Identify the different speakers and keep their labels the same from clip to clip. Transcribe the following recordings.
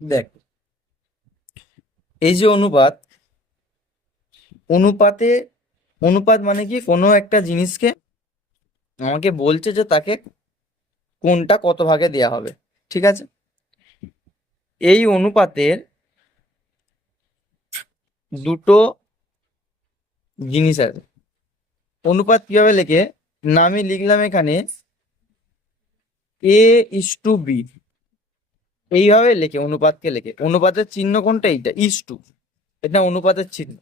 Speaker 1: দেখ, এই যে অনুপাত, অনুপাতে, অনুপাত মানে কি কোনো একটা জিনিসকে আমাকে বলছে যে তাকে কোনটা কত ভাগে দেয়া হবে, ঠিক আছে? এই অনুপাতের দুটো জিনিস আছে। অনুপাত কীভাবে লেখে? নামে লিখলাম এখানে এ ইস টু বি এইভাবে লেখে, অনুপাতকে লেখে। অনুপাতের চিহ্ন কোনটা? এইটা ইস টু এটা অনুপাতের চিহ্ন।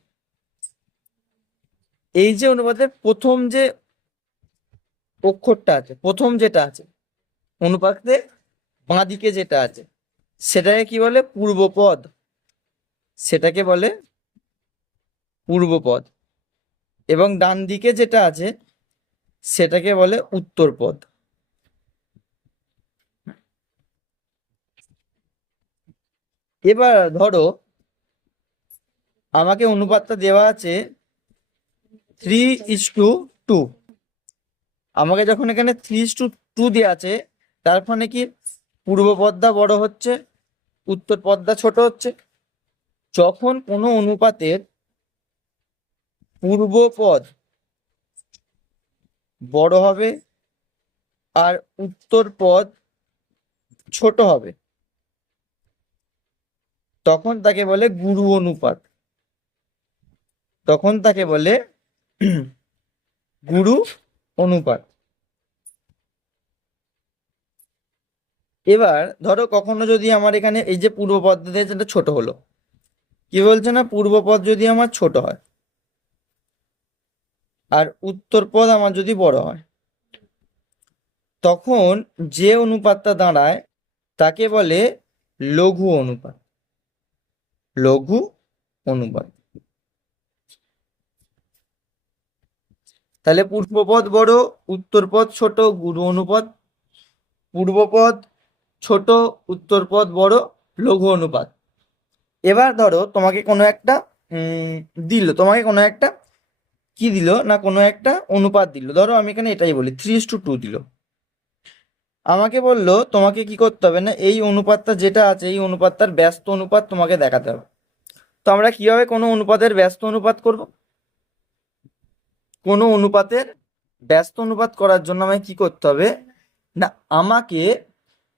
Speaker 1: এই যে অনুপাতের প্রথম যে অক্ষরটা আছে, প্রথম যেটা আছে অনুপাতে বাঁ দিকে যেটা আছে, সেটাকে কি বলে? পূর্বপদ। সেটাকে বলে পূর্বপদ। এবং ডান দিকে যেটা আছে, সেটাকে বলে উত্তরপদ। এবার ধরো, আমাকে অনুপাতটা দেওয়া আছে থ্রি ইস টু টু আমাকে যখন এখানে থ্রি ইস টু টু দেওয়া আছে, তার ফলে কি? পূর্ব পদ্মা বড় হচ্ছে, উত্তর পদ্মা ছোট হচ্ছে। যখন কোনো অনুপাতের পূর্ব পদ বড় হবে আর উত্তর পদ ছোট হবে তখন তাকে বলে গুরু অনুপাত। তখন তাকে বলে গুরু অনুপাত। এবার ধরো কখনো যদি আমার এখানে এই যে পূর্ব পদ যেটা ছোট হলো। কি বলছে না? পূর্ব পদ যদি আমার ছোট হয়, আর উত্তর পদ আমার যদি বড় হয়, তখন যে অনুপাতটা দাঁড়ায়, তাকে বলে লঘু অনুপাত। লঘু অনুপাত তাহলে পূর্বপদ বড়, উত্তরপদ ছোট, গুরু অনুপাত পূর্বপদ ছোট, উত্তরপদ বড়, লঘু অনুপাত এবার ধরো তোমাকে কোনো একটা দিল। তোমাকে কোনো একটা কি দিল না কোনো একটা অনুপাত দিল? ধরো আমি এখানে এটাই বলি থ্রি টু দিল। আমাকে বলল, তোমাকে কি করতে হবে না? এই অনুপাতটা যেটা আছে, এই অনুপাতটার ব্যস্ত অনুপাত তোমাকে দেখাতে হবে। তো আমরা কীভাবে কোনো অনুপাতের ব্যস্ত অনুপাত করব? কোনো অনুপাতের ব্যস্ত অনুপাত করার জন্য আমাকে কি করতে হবে? না, আমাকে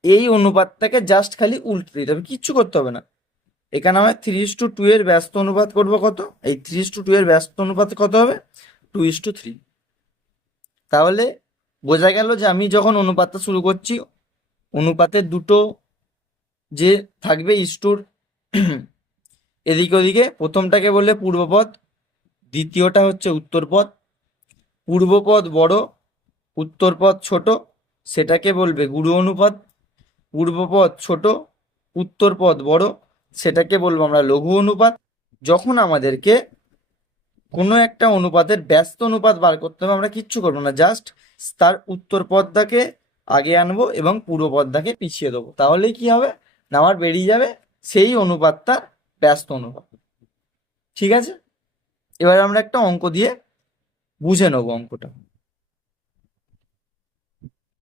Speaker 1: এই অনুপাতটাকে জাস্ট খালি উল্টে দিতে হবে, কিচ্ছু করতে হবে না। এখানে আমার থ্রি ইস টু টু এর ব্যস্ত অনুপাত করব কত? এই থ্রি ইস টু টু এর ব্যস্ত অনুপাত কত হবে? টু ইস টু থ্রি তাহলে বোঝা গেল যে আমি যখন অনুপাতটা শুরু করছি, অনুপাতের দুটো যে থাকবে ইস্টুর, এদিকে ওদিকে, প্রথমটাকে বললে পূর্বপদ, দ্বিতীয়টা হচ্ছে উত্তরপদ। পূর্বপদ বড়, উত্তরপদ ছোট, সেটাকে বলবে গুরু অনুপাত। পূর্বপদ ছোট, উত্তরপদ বড়, সেটাকে বলব আমরা লঘু অনুপাত। যখন আমাদেরকে কোনো একটা অনুপাতের ব্যস্ত অনুপাত বার করতে হবে, আমরা কিচ্ছু করব না, জাস্ট তার উত্তর পদ্মাকে আগে আনব এবং পূর্ব পদ্মাকে পিছিয়ে দেবো। তাহলে কি হবে? না আমার বেরিয়ে যাবে সেই অনুপাতটা ব্যস্ত অনুপাত। ঠিক আছে? এবার আমরা একটা অঙ্ক দিয়ে বুঝে নেব অঙ্কটা।